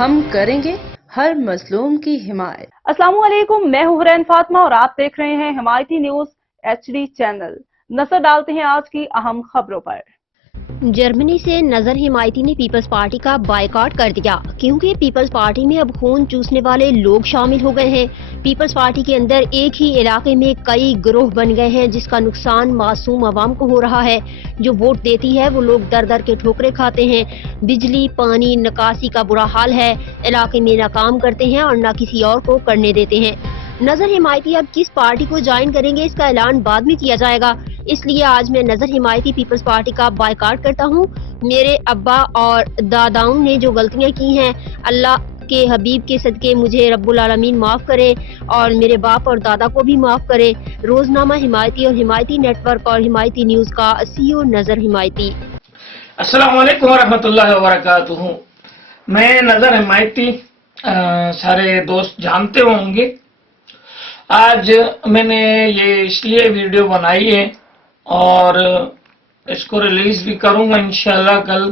ہم کریں گے ہر مظلوم کی حمایت۔ السلام علیکم، میں ہوں حرین فاطمہ اور آپ دیکھ رہے ہیں حمایتی نیوز HD چینل۔ نظر ڈالتے ہیں آج کی اہم خبروں پر۔ جرمنی سے نظر حمایتی نے پیپلز پارٹی کا بائیکاٹ کر دیا کیونکہ پیپلز پارٹی میں اب خون چوسنے والے لوگ شامل ہو گئے ہیں۔ پیپلز پارٹی کے اندر ایک ہی علاقے میں کئی گروہ بن گئے ہیں جس کا نقصان معصوم عوام کو ہو رہا ہے۔ جو ووٹ دیتی ہے وہ لوگ در در کے ٹھوکریں کھاتے ہیں۔ بجلی، پانی، نکاسی کا برا حال ہے۔ علاقے میں نہ کام کرتے ہیں اور نہ کسی اور کو کرنے دیتے ہیں۔ نظر حمایتی اب کس پارٹی کو جوائن کریں گے اس کا اعلان بعد میں کیا جائے گا، اس لیے آج میں نظر حمایتی پیپلز پارٹی کا بائیکاٹ کرتا ہوں۔ میرے ابا اور داداؤں نے جو غلطیاں کی ہیں اللہ کے حبیب کے صدقے مجھے رب العالمین معاف کرے اور میرے باپ اور دادا کو بھی معاف کرے۔ روزنامہ حمایتی اور حمایتی نیٹ ورک اور حمایتی نیوز کا CEO نظر حمایتی۔ السلام علیکم ورحمۃ اللہ وبرکاتہ۔ میں نظر حمایتی سارے دوست جانتے ہوں گے۔ آج میں نے یہ اس لیے ویڈیو بنائی ہے اور اس کو ریلیز بھی کروں گا انشاءاللہ کل،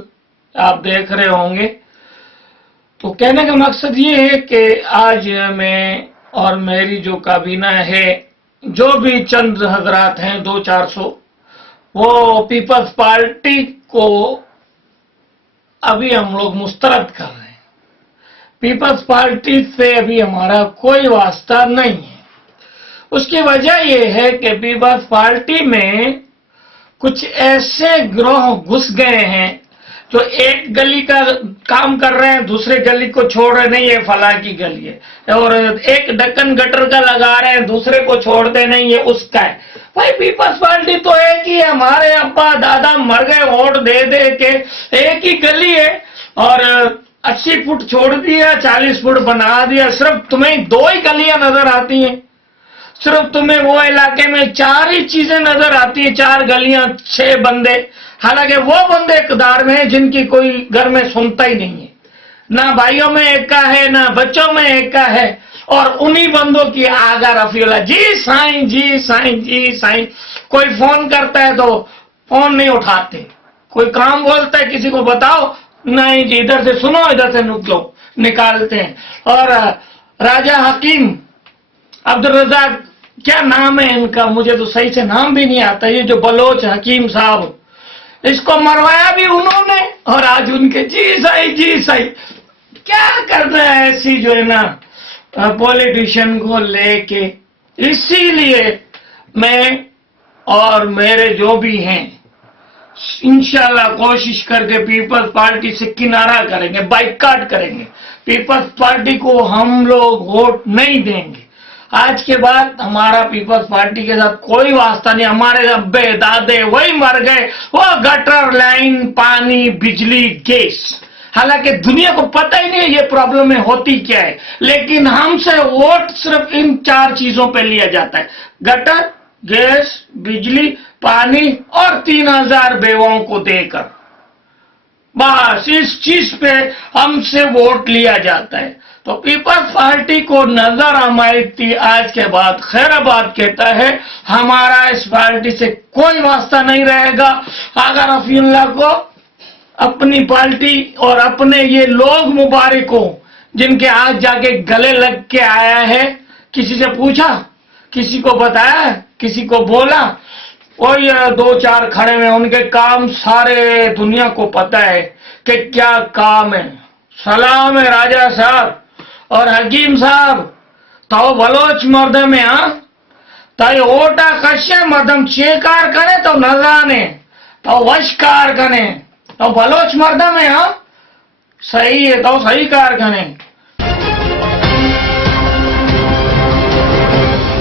آپ دیکھ رہے ہوں گے۔ تو کہنے کا مقصد یہ ہے کہ آج میں اور میری جو کابینہ ہے، جو بھی چند حضرات ہیں 200-400، وہ پیپلز پارٹی کو ابھی ہم لوگ مسترد کر رہے ہیں۔ پیپلز پارٹی سے ابھی ہمارا کوئی واسطہ نہیں ہے۔ اس کی وجہ یہ ہے کہ پیپلز پارٹی میں کچھ ایسے گروہ گھس گئے ہیں جو ایک گلی کا کام کر رہے ہیں، دوسرے گلی کو چھوڑ رہے نہیں، یہ فلاں کی گلی ہے، اور ایک ڈکن گٹر کا لگا رہے ہیں، دوسرے کو چھوڑتے نہیں، یہ اس کا ہے۔ بھائی پیپلز پارٹی تو ایک ہی ہے، ہمارے ابا دادا مر گئے ووٹ دے دے کے، ایک ہی گلی ہے اور 80 فٹ چھوڑ دیا، 40 فٹ بنا دیا، صرف تمہیں 2 ہی گلیاں نظر آتی ہیں، صرف تمہیں وہ علاقے میں 4 ہی چیزیں نظر آتی ہیں، 4 گلیاں، 6 بندے، حالانکہ وہ بندے اقتدار میں ہیں جن کی کوئی گھر میں سنتا ہی نہیں ہے، نہ بھائیوں میں ایک کا ہے نہ بچوں میں ایک کا ہے، اور انہی بندوں کی آگا رفیع اللہ، جی سائیں جی سائیں جی سائیں۔ کوئی فون کرتا ہے تو فون نہیں اٹھاتے، کوئی کام بولتا ہے کسی کو بتاؤ، نہیں جی ادھر سے سنو ادھر سے نکلو، نکالتے ہیں۔ اور راجہ حکیم عبدالرزاق، کیا نام ہے ان کا، مجھے تو صحیح سے نام بھی نہیں آتا، یہ جو بلوچ حکیم صاحب، اس کو مروایا بھی انہوں نے، اور آج ان کے جی صحیح کیا کرنا ہے ایسی جو ہے نا پولیٹیشن کو لے کے۔ اسی لیے میں اور میرے جو بھی ہیں انشاءاللہ کوشش کر کے پیپلز پارٹی سے کنارہ کریں گے، بائیکاٹ کریں گے، پیپلز پارٹی کو ہم لوگ ووٹ نہیں دیں گے۔ آج کے بعد ہمارا پیپلز پارٹی کے ساتھ کوئی واسطہ نہیں، ہمارے ابے دادے وہی مر گئے، وہ گٹر لائن، پانی، بجلی، گیس، حالانکہ دنیا کو پتہ ہی نہیں یہ پرابلم ہوتی کیا ہے، لیکن ہم سے ووٹ صرف ان 4 چیزوں پہ لیا جاتا ہے، گٹر، گیس، بجلی، پانی اور 3000 بیواؤں کو دے کر، بس اس چیز پہ ہم سے ووٹ لیا جاتا ہے۔ تو پیپلز پارٹی کو نظر حمایتی آج کے بعد خیر آباد کہتا ہے، ہمارا اس پارٹی سے کوئی واسطہ نہیں رہے گا۔ آغا رفیع اللہ کو اپنی پارٹی اور اپنے یہ لوگ مبارک ہوں جن کے آج جا کے گلے لگ کے آیا ہے، کسی سے پوچھا، کسی کو بتایا، کسی کو بولا، کوئی 2-4 کھڑے میں، ان کے کام سارے دنیا کو پتہ ہے کہ کیا کام ہے۔ سلام ہے راجہ صاحب اور حکیم صاحب، تو بلوچ مردم ہے، ہاں تو اوٹا کشے مردم چیکار کرے تو نزانے تو وشکار کنے تو بلوچ مردم ہے، ہاں صحیح ہے تو صحیح کار کنے۔